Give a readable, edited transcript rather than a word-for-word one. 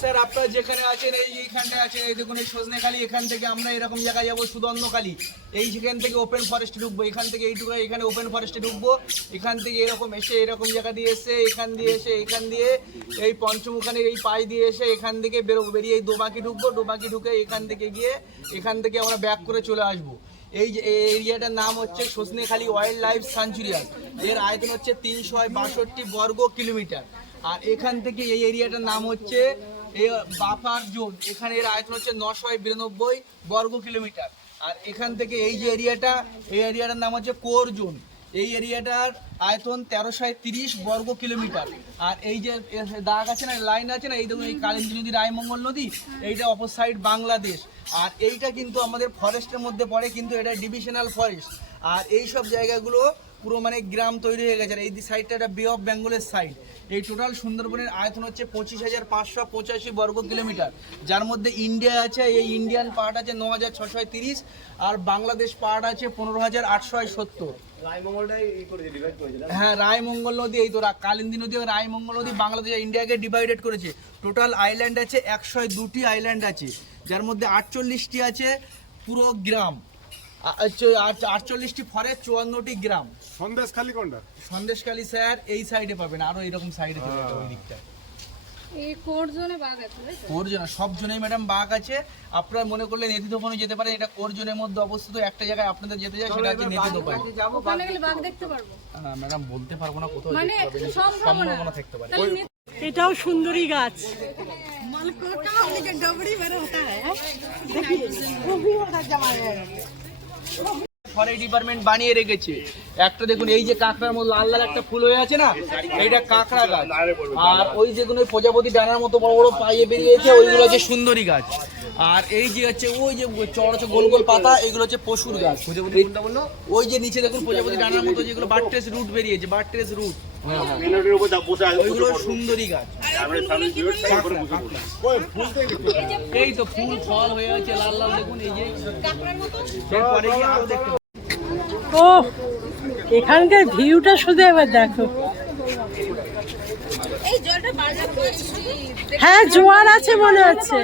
Sir আপনারা যেখানে আছেন এইখানটায় আছেন, এই দেখুন এই সজনেখালি, এখান থেকে আমরা এরকম জায়গায় যাবো সুদর্ণখালি, এইখান থেকে ওপেন ফরেস্টে ঢুকবো, এখান থেকে এইটুকু এখানে ওপেন ফরেস্টে ঢুকবো, এখান থেকে এরকম এসে এরকম জায়গা দিয়ে এসে এখান দিয়ে এসে এখান দিয়ে এই পঞ্চমুখানের এই পাশ দিয়ে এসে এখান থেকে বেরিয়ে এই দোবাকি ঢুকবো, দোবাকি ঢুকে এখান থেকে গিয়ে এখান থেকে আমরা ব্যাক করে চলে আসবো। এই যে এরিয়াটার নাম হচ্ছে সজনেখালি ওয়াইল্ড লাইফ স্যাঞ্চুরিয়াল। এর আয়তন হচ্ছে 362 বর্গ কিলোমিটার। আর এখান থেকে এই এরিয়াটার নাম হচ্ছে বাফার জোন, এখানে এর আয়তন হচ্ছে 992 বর্গ কিলোমিটার। আর এখান থেকে এই যে এরিয়াটা, এই এরিয়াটার নাম হচ্ছে কোর জোন, এই এরিয়াটার আয়তন 1330 বর্গ কিলোমিটার। আর এই যে দাগ আছে না, লাইন আছে না, এই দেখুন এই কালিন্দী নদী, রায়মঙ্গল নদী, এইটা অপর সাইড বাংলাদেশ। আর এইটা কিন্তু আমাদের ফরেস্টের মধ্যে পড়ে, কিন্তু এটা ডিভিশনাল ফরেস্ট। আর এই সব জায়গাগুলো পুরো মানে গ্রাম তৈরি হয়ে গেছে। আর এই সাইডটা একটা বে অফ বেঙ্গলের সাইড। এই টোটাল সুন্দরবনের আয়তন হচ্ছে 25,585 বর্গ কিলোমিটার, যার মধ্যে ইন্ডিয়া আছে, এই ইন্ডিয়ান পার্ট আছে 9,630, আর বাংলাদেশ পার্ট আছে 15,870। হ্যাঁ, রায়মঙ্গল নদী, এই তো কালিন্দী নদী, রায়মঙ্গল নদী বাংলাদেশ ইন্ডিয়াকে ডিভাইডেড করেছে। টোটাল আইল্যান্ড আছে 102টি আইল্যান্ড আছে, যার মধ্যে 48টি আছে পুরো গ্রাম, 48টি ফরেস্ট, 54টি গ্রাম। সন্দেশখালী কোনটা? সন্দেশখালী স্যার এই সাইডে পাবেন, আরো এরকম সাইডে চলে যাবে ওই দিকটা। এই কোর জোনে বাঘ আছে, তাই তো? কোর জোনে সব জোনেই ম্যাডাম বাঘ আছে। আপনারা মনে করলে নেতিদোপানে যেতে পারেন, এটা কোর জোনের মধ্যে অবস্থিত। একটা জায়গায় আপনাদের যেতে যায়, সেটা হচ্ছে নেতিদোপানে। ওখানে গেলে বাঘ দেখতে পারবো? ম্যাডাম বলতে পারবো না, কোথাও মানে সম্ভাবনা থাকতে পারে। এটাও সুন্দরী গাছ। ফরেস্ট ডিপার্টমেন্ট বানিয়ে রেখেছে একটা, দেখুন এই যে কাঁকড়ার মতো লাল লাল একটা ফুল হয়ে আছে না, এইটা কাঁকড়া গাছ। আর ওই যেগুলো প্রজাপতি ডানার মতো বড় বড় পায়ে বেরিয়েছে, ওইগুলো হচ্ছে সুন্দরী গাছ। আর এই যে হচ্ছে ওই যে চড়ছে গোল গোল পাতা, এগুলো হচ্ছে পশুর গাছ। ওই যে নিচে দেখুন প্রজাপতি ডানার মতো যেগুলো বার্ট্রেস রুট বেরিয়েছে, বার্ট্রেস রুট, ওইগুলো সুন্দরী গাছ। এই তো ফুল ফল হয়ে আছে লাল লাল, দেখুন এই যে। এরপরে গিয়ে আরো দেখতে ও, এখানকার ভিউটা শুধু এবার দেখো। হ্যাঁ, জোয়ার আছে মনে হচ্ছে।